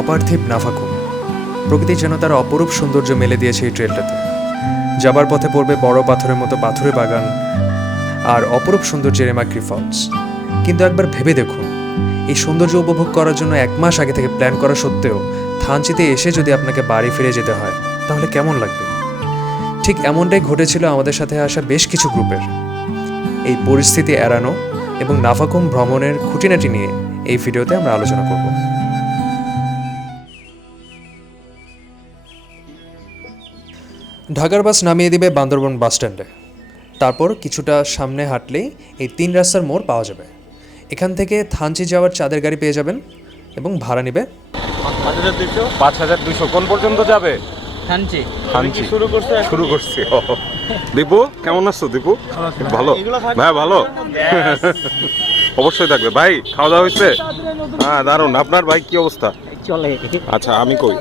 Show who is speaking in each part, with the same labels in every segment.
Speaker 1: অপার্থিব নাফাকুম প্রকৃতি যেন তার অপরূপ সৌন্দর্য মেলে দিয়েছে এই ট্রেলটাতে। যাবার পথে পড়বে বড় পাথরের মতো পাথুরে বাগান আর অপরূপ সৌন্দর্যের এমাক্রি ফলস কিন্তু একবার ভেবে দেখুন, এই সৌন্দর্য উপভোগ করার জন্য এক মাস আগে থেকে প্ল্যান করা সত্ত্বেও থানচিতে এসে যদি আপনাকে বাড়ি ফিরে যেতে হয়, তাহলে কেমন লাগবে? ঠিক এমনটাই ঘটেছিল আমাদের সাথে আসা বেশ কিছু গ্রুপের। এই পরিস্থিতি এড়ানো এবং নাফাকুম ভ্রমণের খুঁটিনাটি নিয়ে এই ভিডিওতে আমরা আলোচনা করব। ঢাকার বাস নামিয়ে দিবে বান্দরবন বাস স্ট্যান্ডে। তারপর কিছুটা সামনে হাঁটলেই এই তিন রাস্তার মোড় পাওয়া যাবে। এখান থেকে থানচি যাওয়ার চাঁদের গাড়ি পেয়ে যাবেন এবং ভাড়া নেবে
Speaker 2: পাঁচ হাজার দুইশো। কোন পর্যন্ত যাবে?
Speaker 3: থানচি।
Speaker 2: শুরু করছে শুরু করছি। দীপু কেমন আছো দীপু? ভালো ভাই ভালো? অবশ্যই থাকবে। ভাই খাওয়া দাওয়া হয়েছে? হ্যাঁ দারুণ আপনার ভাই কি অবস্থা?
Speaker 3: চলে।
Speaker 2: আচ্ছা আমি কই?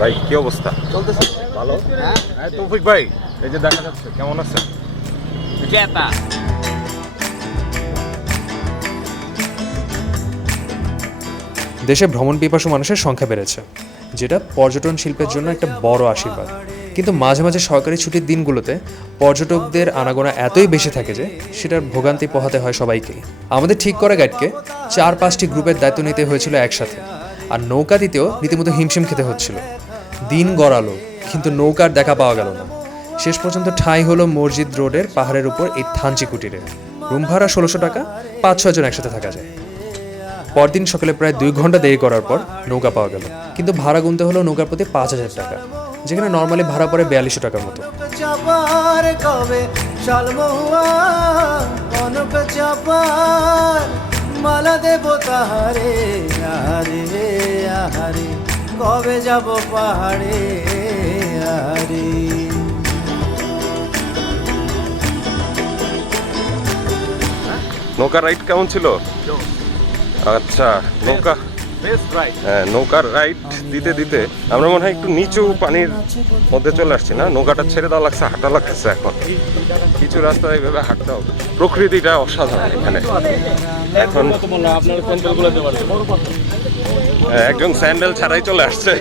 Speaker 2: ভাই কি অবস্থা? চলতেছে। ভালো? হ্যাঁ? তৌফিক ভাই এই যে দেখা যাচ্ছে কেমন আছেন?
Speaker 3: জেতা
Speaker 1: দেশে ভ্রমণ পিপাসু মানুষের সংখ্যা বেড়েছে যেটা পর্যটন শিল্পের জন্য একটা বড় আশীর্বাদ। কিন্তু মাঝে মাঝে সরকারি ছুটির দিনগুলোতে পর্যটকদের আনাগোনা এতই বেশি থাকে যে সেটার ভোগান্তি পোহাতে হয় সবাইকে আমাদের ঠিক করা গাইডকে চার পাঁচটি গ্রুপের দায়িত্ব নিতে হয়েছিল একসাথে আর নৌকা দিতেও রীতিমতো হিমশিম খেতে হচ্ছিল। দিন গড়ালো কিন্তু নৌকার দেখা পাওয়া গেল না। শেষ পর্যন্ত ঠাঁই হলো মসজিদ রোডের পাহাড়ের উপর এই থানচি কুটিরে। রুম ভাড়া ষোলোশো টাকা, পাঁচ ছয়জন একসাথে থাকা যায়। পরদিন সকালে প্রায় দুই ঘণ্টা দেরি করার পর নৌকা পাওয়া গেল। কিন্তু ভাড়া গুনতে হলো নৌকার প্রতি পাঁচ হাজার টাকা, যেখানে নর্মালি ভাড়া পড়ে বিয়াল্লিশশো টাকার মতো।
Speaker 4: কবে যাব পাহাড়ে? আহারে
Speaker 2: নৌকা রাইড কেমন ছিল? আচ্ছা নৌকা। হ্যাঁ নৌকার রাইড দিতে দিতে আমরা মনে হয় একটু নিচু পানির মধ্যে চলে আসছি না? নৌকাটা ছেড়ে দেওয়া লাগছে হাঁটা লাগতেছে এখন। কিছু রাস্তা এইভাবে হাঁটতে হবে। প্রকৃতিটা অসাধারণ এখানে। এখন হ্যাঁ, একজন স্যান্ডেল ছাড়াই চলে আসছে।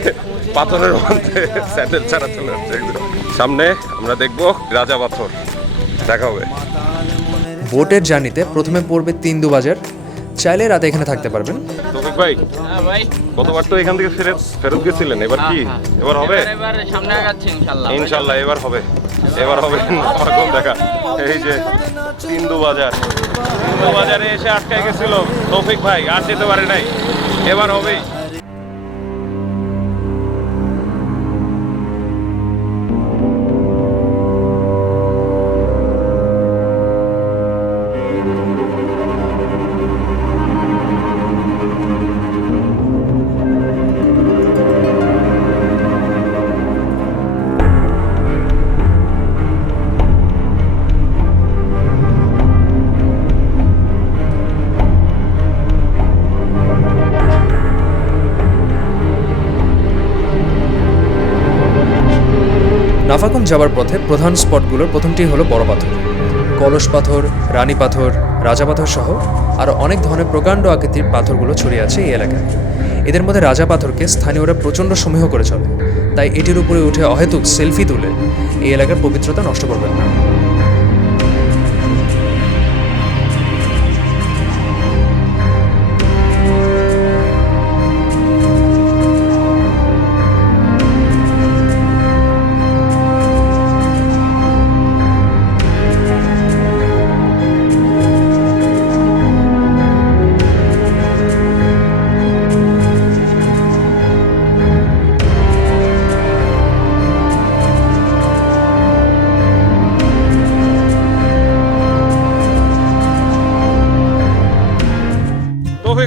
Speaker 2: পাথরের মধ্যে স্যান্ডেল ছাড়া চলে একদম সামনে আমরা দেখব রাজা পাথর। দেখা হবে।
Speaker 1: বোটের জার্নিতে প্রথমে পড়বে তিন্দু বাজার। চাইলে রাতে এখানে থাকতে পারবেন।
Speaker 2: তৌফিক ভাই
Speaker 3: হ্যাঁ ভাই।
Speaker 2: গতবার তো এখান থেকে ফেরত ফেরত গেছিলেন। এবার কি?
Speaker 3: হ্যাঁ,
Speaker 2: এবার হবে?
Speaker 3: এবার সামনে আগাচ্ছি ইনশাল্লাহ
Speaker 2: ইনশাল্লাহ এবার হবে। এবার হবে। নামাকম দেখা। এই যে তিন্দু বাজার। তিন্দু বাজারে এসে আটকায় গেছিল। তৌফিক ভাই আর যেতে পারে নাই। এবার হবেই।
Speaker 1: যাবার পথে প্রধান স্পটগুলোর প্রথমটি হলো বড় পাথর। কলস পাথর, রানী পাথর, রাজা পাথর সহ আরও অনেক ধরনের প্রকাণ্ড আকৃতির পাথরগুলো ছড়িয়ে আছে এই এলাকায়। এদের মধ্যে রাজা পাথরকে স্থানীয়রা প্রচণ্ড সমীহ করে চলে, তাই এটির উপরে উঠে অহেতুক সেলফি তুলে এই এলাকার পবিত্রতা নষ্ট করবেন না।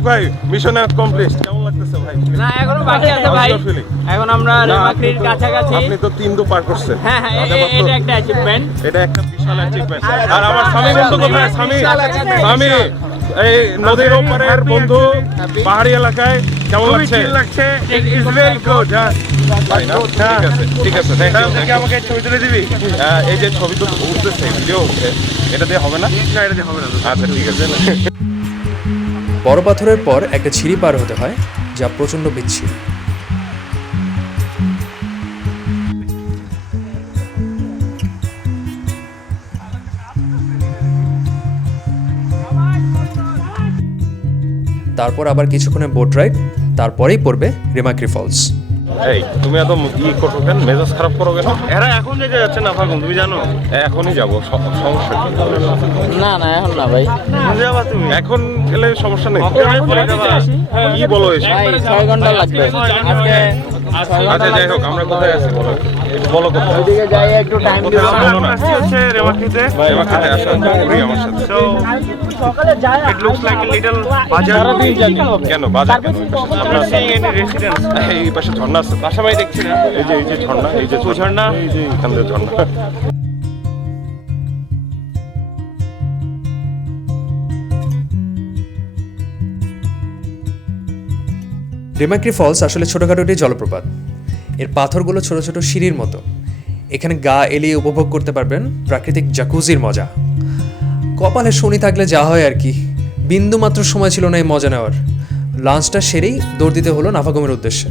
Speaker 2: তৌফিক ভাই মিশন কমপ্লিট কেমন লাগতেছে ভাই?
Speaker 3: না এখনও বাকি আছে ভাই? এখন আমরা রেমাক্রির
Speaker 2: আপনি তো-
Speaker 3: কাছাকাছি।
Speaker 2: আপনি তো তিনদু পার করছেন।
Speaker 3: হ্যাঁ হ্যাঁ। এটা একটা অ্যাচিভমেন্ট
Speaker 2: এটা একটা বিশাল অ্যাচিভমেন্ট আর আমার স্বামী বন্ধু কোথায়? স্বামী স্বামী এই নদীর ওপারের বন্ধু পাহাড়ি এলাকায়। কেমন লাগছে? লাগছে। ইজ ভেরি গুড ঠিক আছে ঠিক আছে থ্যাংক ইউ আমাকে ছবি তুলে দিবি? এই যে ছবি তো উঠতেছে ভিডিও উঠছে। এটা দিয়ে হবে না? না এটা দিয়ে হবে না। আচ্ছা ঠিক আছে।
Speaker 1: বড় পাথরের পর একটা ছিঁড়ি পার হতে হয়, যা প্রচণ্ড বিচ্ছিন্ন তারপর আবার কিছুক্ষণের বোট রাইড তারপরেই পড়বে রেমাক্রি ফলস
Speaker 2: এই তুমি এত ই করো কেন? মেজাজ খারাপ করো কেন?
Speaker 5: এরা এখন যেতে যাচ্ছে না ফাগুন তুমি জানো?
Speaker 2: এখনই যাব সমস্যা কি?
Speaker 3: না না এখন না ভাই।
Speaker 5: যাবা তুমি?
Speaker 2: এখন গেলে সমস্যা নেই।
Speaker 5: পরে
Speaker 2: কি বলো
Speaker 3: এসে ছয় ঘণ্টা লাগবে। আজকে
Speaker 2: আচ্ছা যাই হোক আমরা কোথায় আছি বলো? বলো
Speaker 3: ওইদিকে যাই একটু টাইম
Speaker 2: কোথায় আছি?
Speaker 5: আসছি হচ্ছে রেমাকিতে
Speaker 2: এবার আসা করি আমার সাথে।
Speaker 5: So it looks like a little bazaar
Speaker 2: কেন বাজার কেন?
Speaker 5: আমরা সিইং এনি রেসিডেন্স
Speaker 2: এই পাশে ঝর্ণা আছে।
Speaker 5: বাসাবাড়ি দেখছি না।
Speaker 2: এই যে এই যে ঝর্ণা এই যে ঝর্ণা এই যে এখান থেকে ঝর্ণা।
Speaker 1: রিমাক্রি ফলস আসলে ছোটোখাটো একটি জলপ্রপাত। এর পাথরগুলো ছোট ছোট সিঁড়ির মতো। এখানে গা এলিয়ে উপভোগ করতে পারবেন প্রাকৃতিক জাকুজির মজা। কপালে শনি থাকলে যা হয় আর কি। বিন্দু মাত্র সময় ছিল না এই মজা নেওয়ার। লাঞ্চটা সেরেই দৌড় দিতে হলো নাফাগমের উদ্দেশ্যে।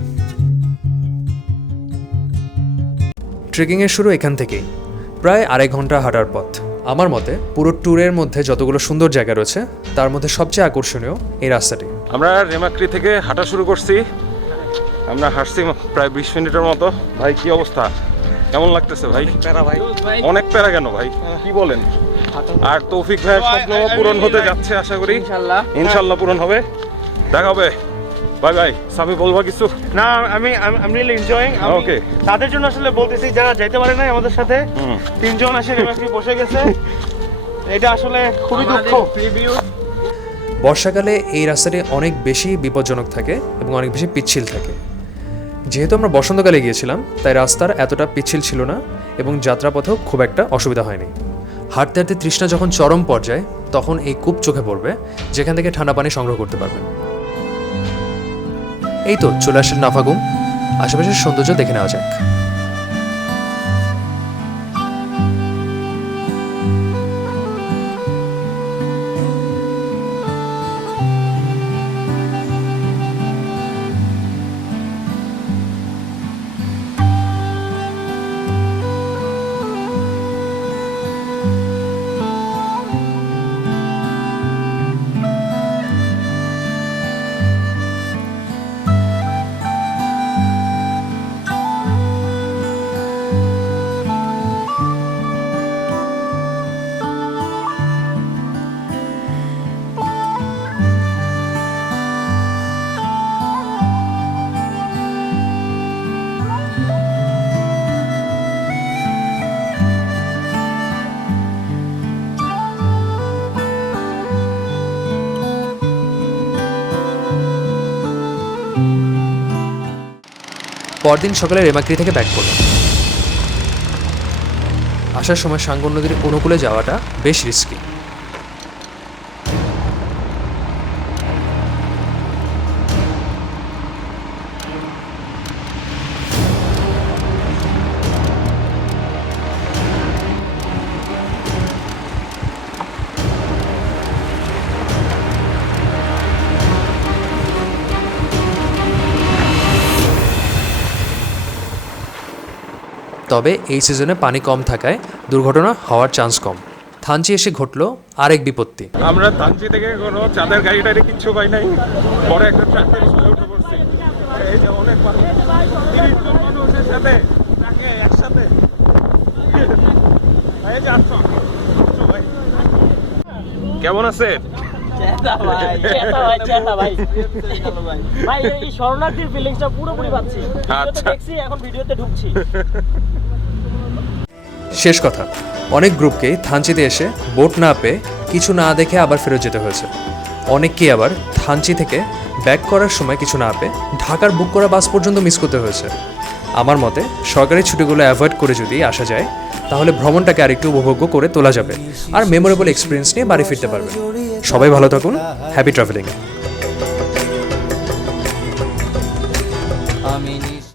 Speaker 1: ট্রেকিংয়ের শুরু এখান থেকেই। প্রায় আড়াই ঘণ্টা হাঁটার পথ। আমার মতে পুরো ট্যুরের মধ্যে যতগুলো সুন্দর জায়গা রয়েছে, তার মধ্যে সবচেয়ে আকর্ষণীয় এই রাস্তাটি।
Speaker 2: আমরা রেমাক্রি থেকে হাঁটা শুরু করছি। আমরা হাঁটছি প্রায় বিশ মিনিটের মতো। ভাই কি অবস্থা? কেমন লাগতেছে ভাই?
Speaker 5: ভাই।
Speaker 2: অনেক প্যারা কেন ভাই? কি বলেন? আর তৌফিক ভাইয়ের স্বপ্ন পূরণ হতে যাচ্ছে আশা করি।
Speaker 3: ইনশাল্লাহ
Speaker 2: ইনশাল্লাহ পূরণ হবে। দেখা হবে। বাই বাই সামি বলবা কিছু?
Speaker 5: না আমি আমি রিয়েলি এনজয়িং
Speaker 2: Okay.
Speaker 5: তাদের জন্য আসলে বলতেছি যারা যাইতে পারে না আমাদের সাথে
Speaker 2: হুম।
Speaker 5: তিনজন আসে বসে গেছে। এটা আসলে খুবই দুঃখ।
Speaker 1: বর্ষাকালে এই রাস্তাটি অনেক বেশি বিপজ্জনক থাকে এবং অনেক বেশি পিচ্ছিল থাকে। যেহেতু আমরা বসন্তকালে গিয়েছিলাম, তাই রাস্তার এতটা পিচ্ছিল ছিল না এবং যাত্রাপথেও খুব একটা অসুবিধা হয়নি। হাঁটতে হাঁটতে তৃষ্ণা যখন চরম পর্যায়ে, তখন এই কূপ চোখে পড়বে, যেখান থেকে ঠান্ডা পানি সংগ্রহ করতে পারবেন। এই তো চলে আসেন নাফাগুম। আশেপাশের সৌন্দর্য দেখে নেওয়া যাক। পরদিন সকালে রেমাক্রি থেকে ব্যাক করলাম। আসার সময় সাঙ্গন নদীর অনুকূলে যাওয়াটা বেশ রিস্কি তবে এই সিজনে পানি কম থাকায় দুর্ঘটনা হওয়ার চান্স কম। থানচি এসে ঘটল আরেক বিপত্তি।
Speaker 2: আমরা থানচি থেকে কোনো চাঁদের গাড়ি টাড়ি কিচ্ছু পাই নাই। পরে একটা ট্রাকের সাথে উঠে পড়ছি। এই যে অনেক মানুষের সাথে তাকে একসাথে। এই যে আসছো, আসছো কেমন আছে
Speaker 1: শেষ কথা। অনেক গ্রুপকেই থানচিতে এসে বোট না পেয়ে কিছু না দেখে আবার ফেরত যেতে হয়েছে। অনেককেই আবার থানচি থেকে ব্যাক করার সময় কিছু না পেয়ে ঢাকার বুক করা বাস পর্যন্ত মিস করতে হয়েছে। আমার মতে সরকারি ছুটিগুলো অ্যাভয়েড করে যদি আসা যায় তাহলে ভ্রমণটাকে আরেকটু উপভোগ্য করে তোলা যাবে। আর মেমোরেবল এক্সপিরিয়েন্স নিয়ে বাড়ি ফিরতে পারবে সবাই ভালো থাকুন। হ্যাপি ট্রাভেলিং
Speaker 4: আমি